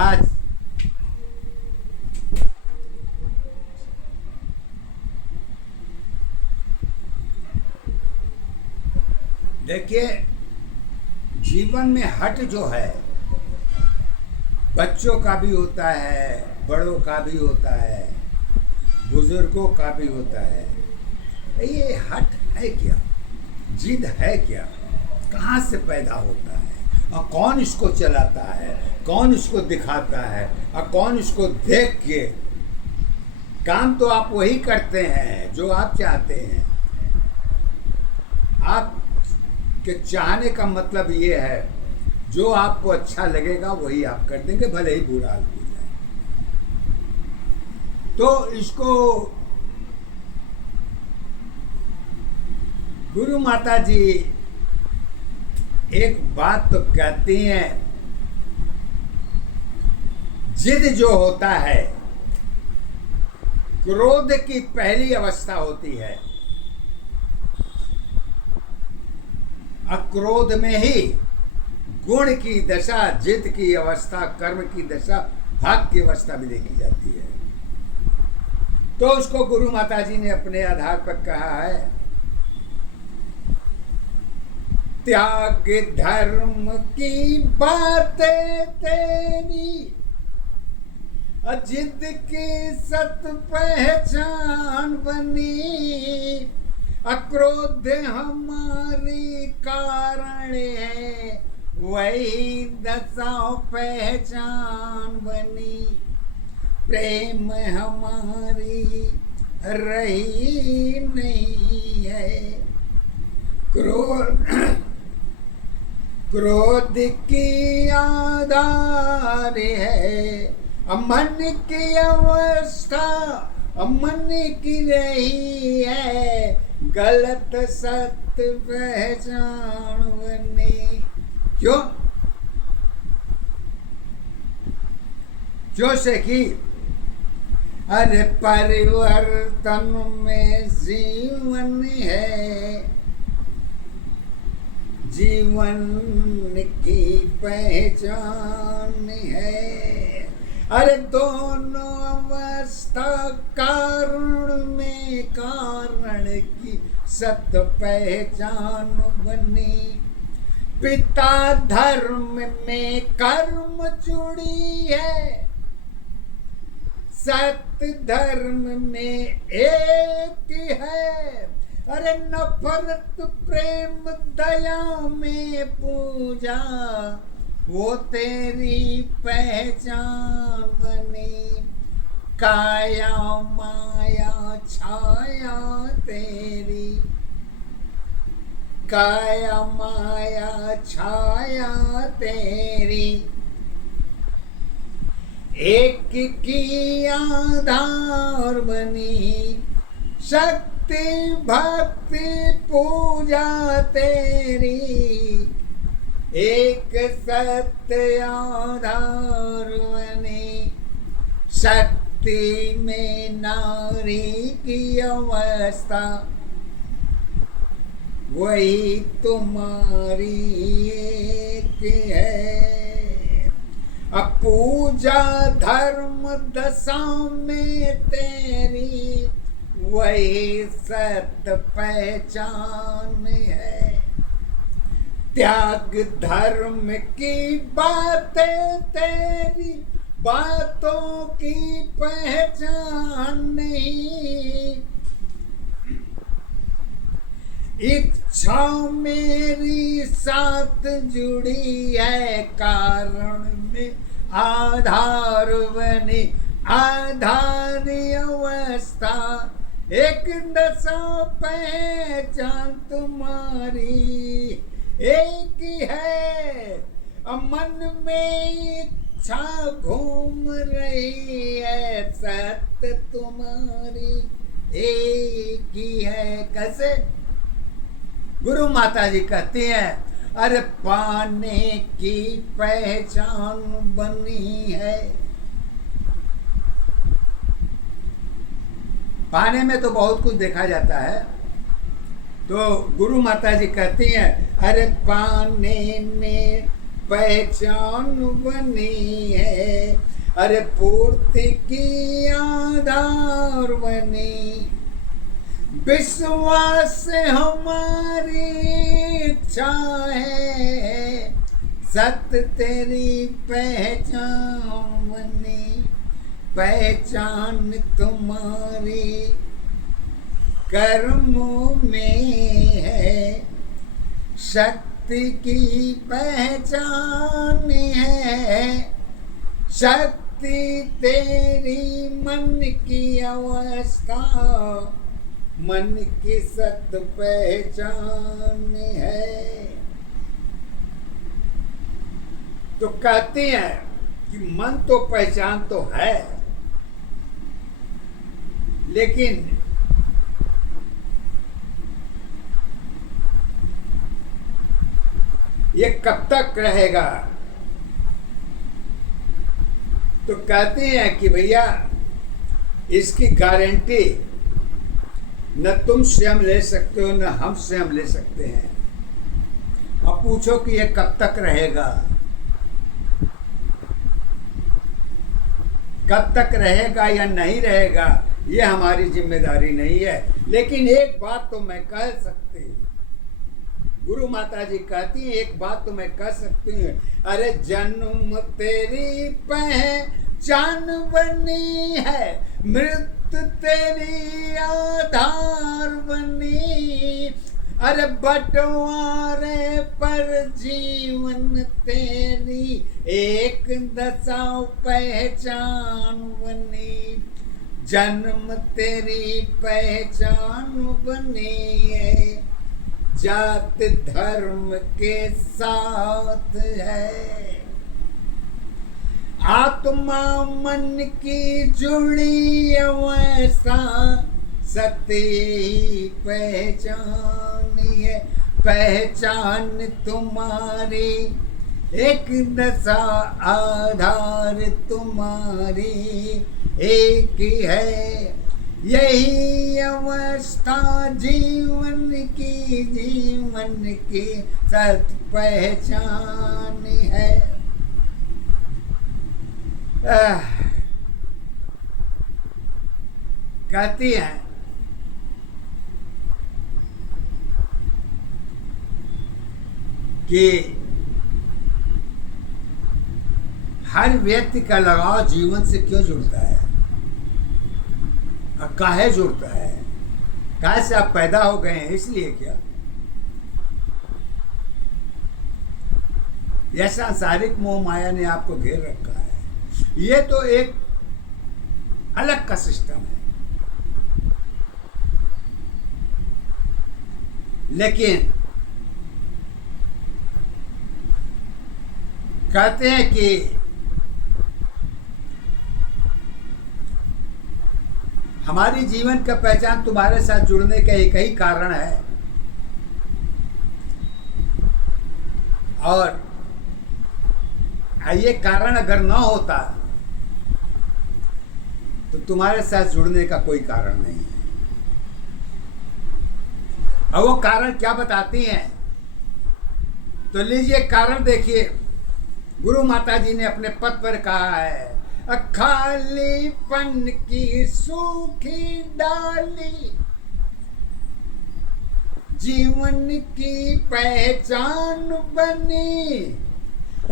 आज देखिए, जीवन में हट जो है बच्चों का भी होता है, बड़ों का भी होता है, बुजुर्गों का भी होता है। ये हट है क्या, जिद है क्या, कहाँ से पैदा होता है और कौन इसको चलाता है, कौन इसको दिखाता है और कौन इसको देख के काम तो आप वही करते हैं जो आप चाहते हैं। आप के चाहने का मतलब ये है जो आपको अच्छा लगेगा वही आप कर देंगे, भले ही बुरा हो जाए। तो इसको गुरु माता जी एक बात तो कहती हैं, जिद जो होता है क्रोध की पहली अवस्था होती है। अक्रोध में ही गुण की दशा, जिद की अवस्था, कर्म की दशा, भाग की अवस्था भी देखी जाती है। तो उसको गुरु माता जी ने अपने आधार पर कहा है, त्याग धर्म की बातें तेरी, जिद की सत पहचान बनी, अक्रोध हमारी कारण है, वही दशा पहचान बनी, प्रेम हमारी रही नहीं है, क्रोध की आधार है, मन की अवस्था मन की रही है, गलत सत्य पहचान बनी। क्यों? जो से कि अरे परिवर्तन में जीवन है, जीवन की पहचान है। अरे दोनों अवस्था कारण में कारण की सत पहचान बनी, पिता धर्म में कर्म जुड़ी है, सत्य धर्म में एक है। अरे नफरत प्रेम दया में पूजा, वो तेरी पहचान बनी, काया माया छाया तेरी, काया माया छाया तेरी, एक की आधार बनी, शक्ति भक्ति पूजा तेरी, एक सत्य आधार बनी, शक्ति में नारी की अवस्था, वही तुम्हारी एक है। अब पूजा धर्म दशा में तेरी, वही सत्य पहचान है। त्याग धर्म की बातें तेरी, बातों की पहचान नहीं, इच्छा मेरी साथ जुड़ी है, कारण में आधार बनी, आधार अवस्था, एक दशा पहचान तुम्हारी एक ही है। मन में इच्छा घूम रही है, सत्य तुम्हारी एक ही है। कैसे? गुरु माता जी कहती हैं, अरे पाने की पहचान बनी है। पाने में तो बहुत कुछ देखा जाता है, तो गुरु माता जी कहती हैं, अरे पाने में पहचान बनी है, अरे पूर्ति की आधार बनी। विश्वास हमारी इच्छा है, सत्य तेरी पहचान बनी। पहचान तुम्हारी कर्मों में है, शक्ति की पहचान है। शक्ति तेरी मन की अवस्था, मन की सत पहचान है। तो कहते हैं कि मन तो पहचान तो है, लेकिन ये कब तक रहेगा? तो कहते हैं कि भैया इसकी गारंटी न तुम स्वयं ले सकते हो, न हम स्वयं ले सकते हैं। अब पूछो कि ये कब तक रहेगा, कब तक रहेगा या नहीं रहेगा, ये हमारी जिम्मेदारी नहीं है। लेकिन एक बात तो मैं कह सकती हूँ, गुरु माता जी कहती है एक बात तो मैं कह सकती हूँ, अरे जन्म तेरी पहचान बनी है, मृत्यु तेरी आधार बनी। अरे बंटवारे पर जीवन तेरी एक दशा पहचान बनी। जन्म तेरी पहचान बनी है, जात धर्म के साथ है। आत्मा मन की जुड़ी अवस्था, सत्य ही पहचान है। पहचान तुम्हारी एक दशा, आधार तुम्हारी एक है। यही अवस्था जीवन की सत पहचान है। कहती हैं कि हर व्यक्ति का लगाव जीवन से क्यों जुड़ता है, काहे जुड़ता है? काहे से आप पैदा हो गए हैं, इसलिए क्या? यह सांसारिक मोह माया ने आपको घेर रखा है। ये तो एक अलग का सिस्टम है। लेकिन कहते हैं कि हमारी जीवन का पहचान तुम्हारे साथ जुड़ने का एक ही कारण है, और ये कारण अगर ना होता तो तुम्हारे साथ जुड़ने का कोई कारण नहीं है। और वो कारण क्या बताती हैं? तो लीजिए कारण देखिए, गुरु माता जी ने अपने पद पर कहा है, खालीपन की सूखी डाली जीवन की पहचान बनी।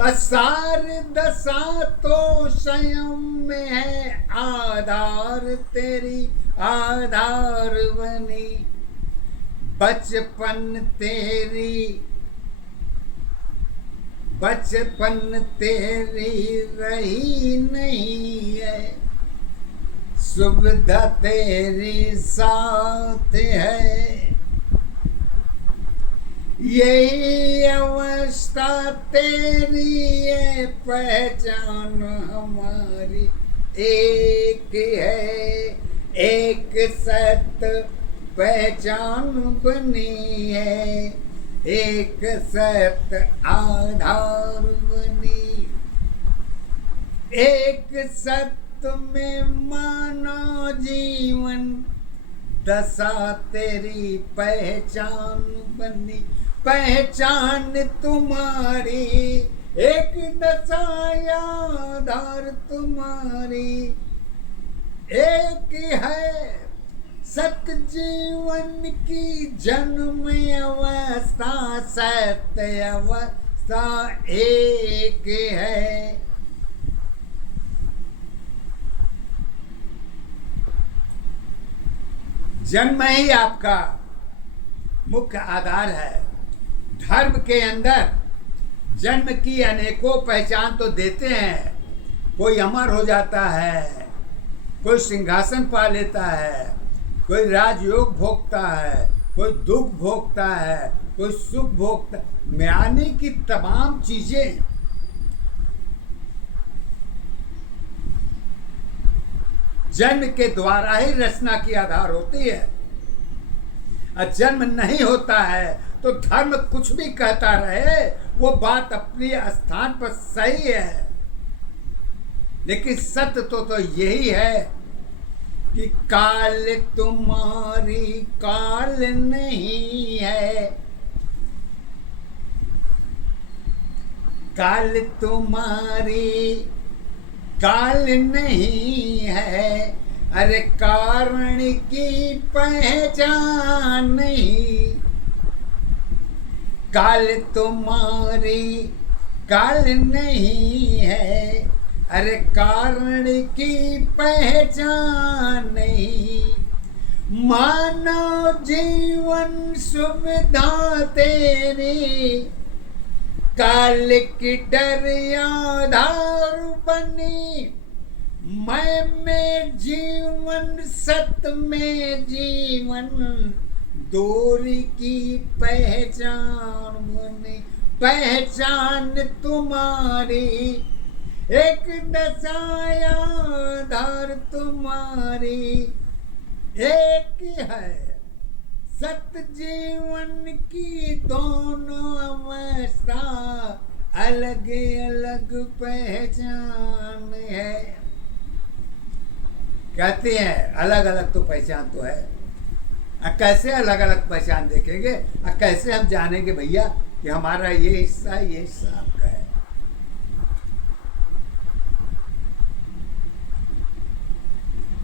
सार दशा तो स्वयं में है, आधार तेरी आधार बनी। बचपन तेरी रही नहीं है, सुविधा तेरी साथ है। यही अवस्था तेरी है, पहचान हमारी एक है। एक सत्य पहचान बनी है, एक सत्य आधार बनी। एक सत्य में मानो जीवन, दशा तेरी पहचान बनी। पहचान तुम्हारी एक दशाया धार तुम्हारी, एक है सत्य जीवन की जन्म अवस्था, सत्य अवस्था एक है। जन्म ही आपका मुख्य आधार है। धर्म के अंदर जन्म की अनेकों पहचान तो देते हैं। कोई अमर हो जाता है, कोई सिंहासन पा लेता है, कोई राजयोग भोगता है, कोई दुख भोगता है, कोई सुख भोगता, यानी कि तमाम चीजें जन्म के द्वारा ही रचना की आधार होती है। और जन्म नहीं होता है तो धर्म कुछ भी कहता रहे, वो बात अपने स्थान पर सही है, लेकिन सत्य तो यही है कि काल तुम्हारी काल नहीं है, काल तुम्हारी काल नहीं है, अरे कारण की पहचान नहीं। काल तुम्हारी काल नहीं है, अरे कारण की पहचान नहीं। मानव जीवन सुविधा तेरी, काल की डर आधार बनी। मैं में जीवन सत्य में जीवन, दूरी की पहचान बनी। पहचान तुम्हारी एक दशाया धार तुम्हारी, एक है सत्य जीवन की दोनों अवस्था, अलग अलग पहचान है। कहते हैं अलग अलग तो पहचान तो है, कैसे अलग अलग पहचान देखेंगे, कैसे हम जानेंगे भैया कि हमारा ये हिस्सा आपका है।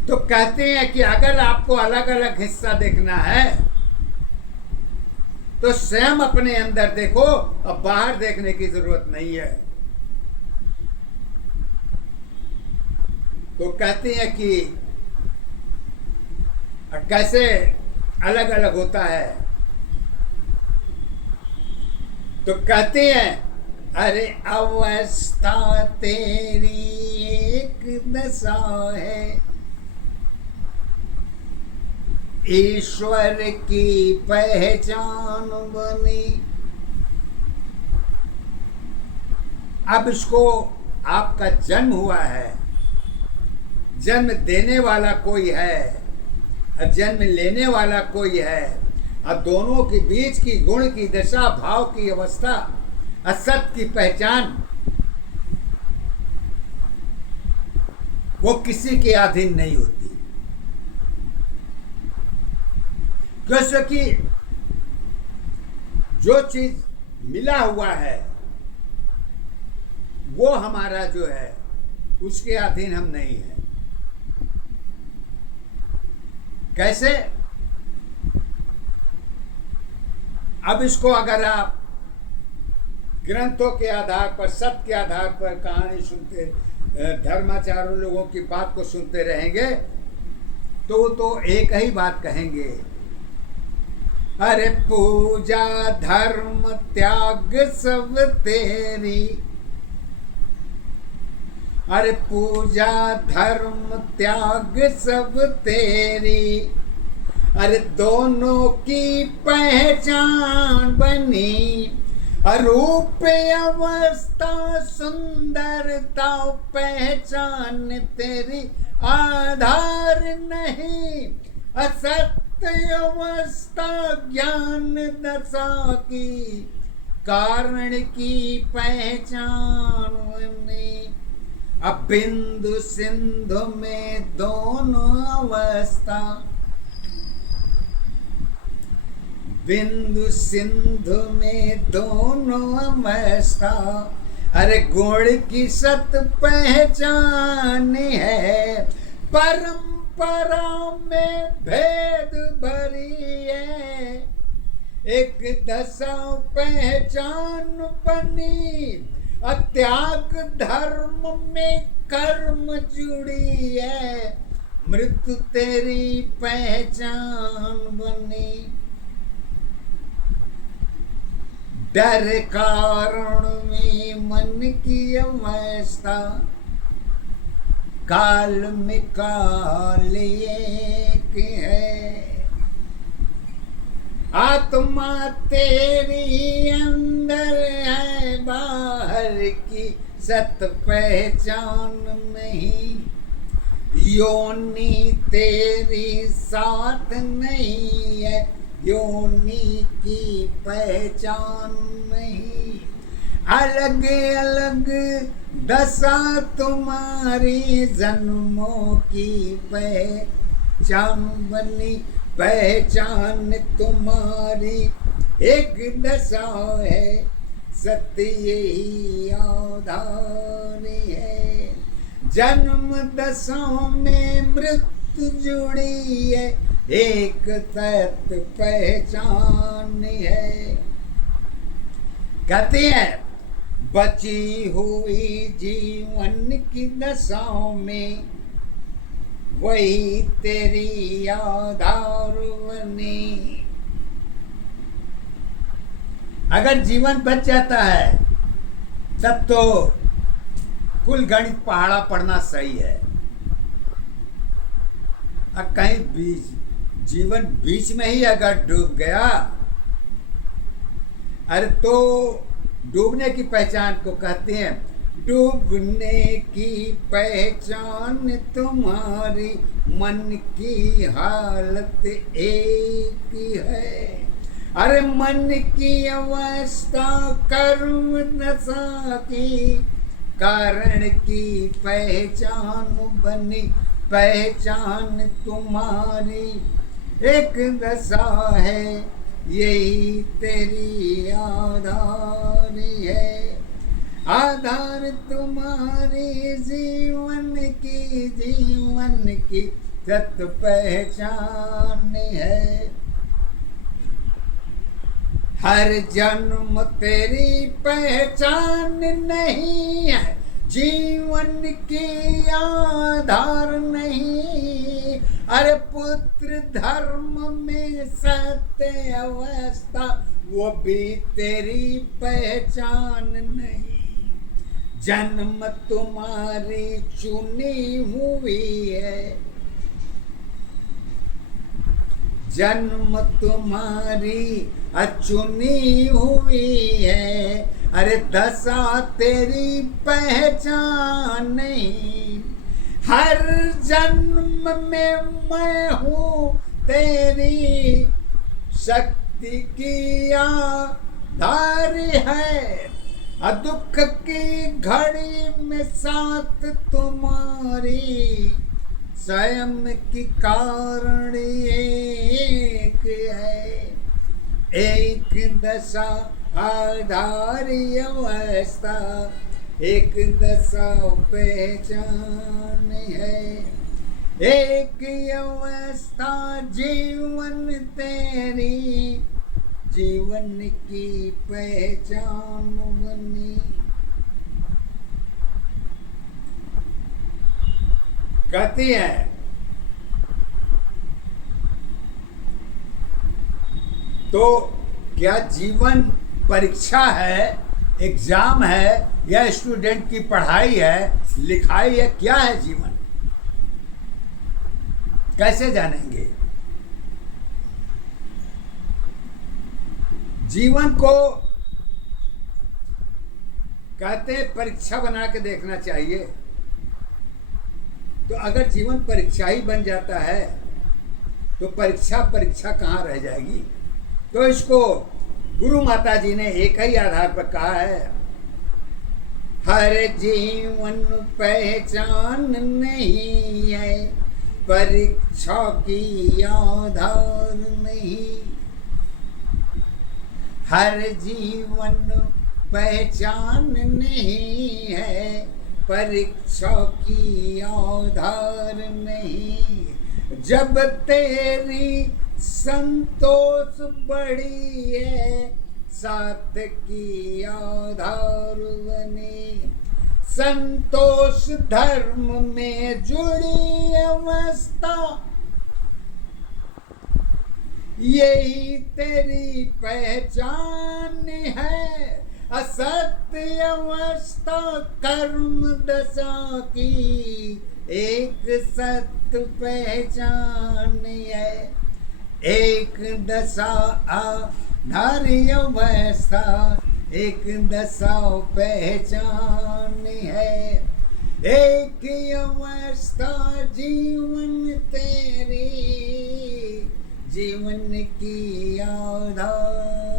तो कहते हैं कि अगर आपको अलग अलग हिस्सा देखना है तो स्वयं अपने अंदर देखो, अब बाहर देखने की जरूरत नहीं है। तो कहते हैं कि कैसे अलग अलग होता है, तो कहते हैं अरे अवस्था तेरी एक दशा है, ईश्वर की पहचान बनी। अब इसको आपका जन्म हुआ है, जन्म देने वाला कोई है और जन्म लेने वाला कोई है, और दोनों के बीच की गुण की दशा, भाव की अवस्था, असत की पहचान, वो किसी के अधीन नहीं होती। क्योंकि जो चीज मिला हुआ है वो हमारा जो है उसके अधीन हम नहीं है। कैसे? अब इसको अगर आप ग्रंथों के आधार पर, सत्य के आधार पर कहानी सुनते, धर्माचार्यों लोगों की बात को सुनते रहेंगे तो वो तो एक ही बात कहेंगे, अरे पूजा धर्म त्याग सब तेरी, अरे पूजा धर्म त्याग सब तेरी, अरे दोनों की पहचान बनी। रूप अवस्था सुंदरता पहचान तेरी, आधार नहीं असत्य अवस्था ज्ञान दशा की, कारण की पहचान बनी। अब बिंदु सिंधु में दोनों अवस्था, बिंदु सिंधु में दोनों अवस्था, अरे गुण की सत पहचान है, परंपरा में भेद भरी है। एक दशा पहचान बनी, त्याग धर्म में कर्म जुड़ी है। मृत्यु तेरी पहचान बनी। डर कारण में मन की अवस्था, काल में काल एक है। आत्मा तेरी अंदर है, बाहर की सत पहचान नहीं। योनि तेरी साथ नहीं है, योनि की पहचान नहीं। अलग अलग दशा तुम्हारी, जन्मों की पहचान बनी। पहचान तुम्हारी एक दशा है, सत्य यही आधार है। जन्म दशाओं में मृत्यु जुड़ी है, एक तत्व पहचान है। कहते हैं बची हुई जीवन की दशाओं में, वही तेरी आधार बनी। अगर जीवन बच जाता है तब तो कुल गणित पहाड़ा पढ़ना सही है। अब कहीं जीवन बीच में ही अगर डूब गया, अरे तो डूबने की पहचान को कहते हैं। डूबने की पहचान तुम्हारी, मन की हालत एक ही है। अरे मन की अवस्था कर्म दशा की, कारण की पहचान बनी। पहचान तुम्हारी एक दशा है, यही तेरी आधार है। आधार तुम्हारी जीवन की सत पहचान है। हर जन्म तेरी पहचान नहीं है, जीवन की आधार नहीं। अरे पुत्र धर्म में सत्य अवस्था, वो भी तेरी पहचान नहीं। जन्म तुम्हारी चुनी हुई है, जन्म तुम्हारी चुनी हुई है। अरे दशा तेरी पहचान नहीं। हर जन्म में मैं हूँ तेरी शक्ति की आधार है। दुख की घड़ी में साथ तुम्हारी, स्वयं की कारण एक है। एक दशा आधारी अवस्था, एक दशा पहचान है। एक अवस्था जीवन तेरी, जीवन की पहचान बनी। कहती है तो क्या जीवन परीक्षा है, एग्जाम है, या स्टूडेंट की पढ़ाई है, लिखाई है? क्या है जीवन? कैसे जानेंगे? जीवन को कहते हैं परीक्षा बना के देखना चाहिए। तो अगर जीवन परीक्षा ही बन जाता है तो परीक्षा कहाँ रह जाएगी? तो इसको गुरु माता जी ने एक ही आधार पर कहा है, हर जीवन पहचान नहीं है, परीक्षा की आधार नहीं। हर जीवन पहचान नहीं है, परीक्षा की आधार नहीं। जब तेरी संतोष बड़ी है, साथ की आधार बनी। संतोष धर्म में जुड़ी अवस्था, यही तेरी पहचान है। असत्य अवस्था कर्म दशा की एक सत्य पहचान है। एक दशा आधार्य अवस्था, एक दशा पहचान है। एक अवस्था जीवन तेरी, जीवन की आधार।